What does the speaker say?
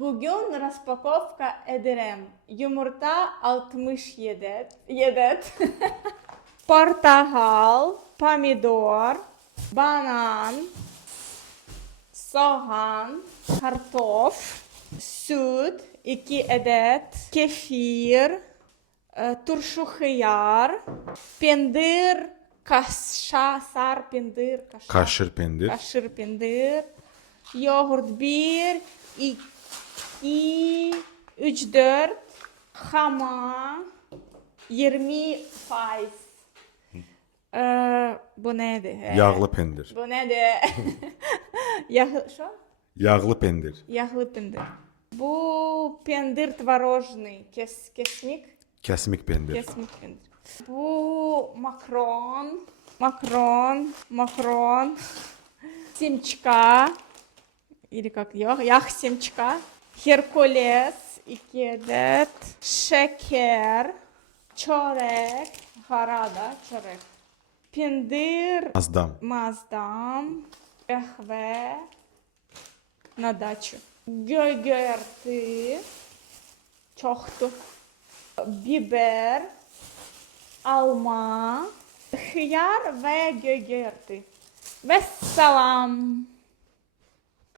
Bugün raspakovka ederim. Yumurta 67 yedet. Portakal, pomidor, banan, soğan, kartof, süt 2 adet, kefir, turşu hıyar, pendir, kaşar pendir, Kaşır pendir. kaşır pendir, yoğurt 1, 2, 3, 4, hama 20 faiz. Bu neydi? Yağlı pendir. Bu neydi? Yağlı, şu? Yağlı pendir. Yağlı pendir. Bu pendir tворожный, kesmik. Kesmik pendir. Kesmik pendir. Bu makron, семечка, или как, yağ семечка, Herkules 2 adet, şeker, çörek, harada çörek, pendir, mazdam, kahve, на дачу, göğerti, çoktu, biber, alma, hıyar ve göğerti. Vesselam.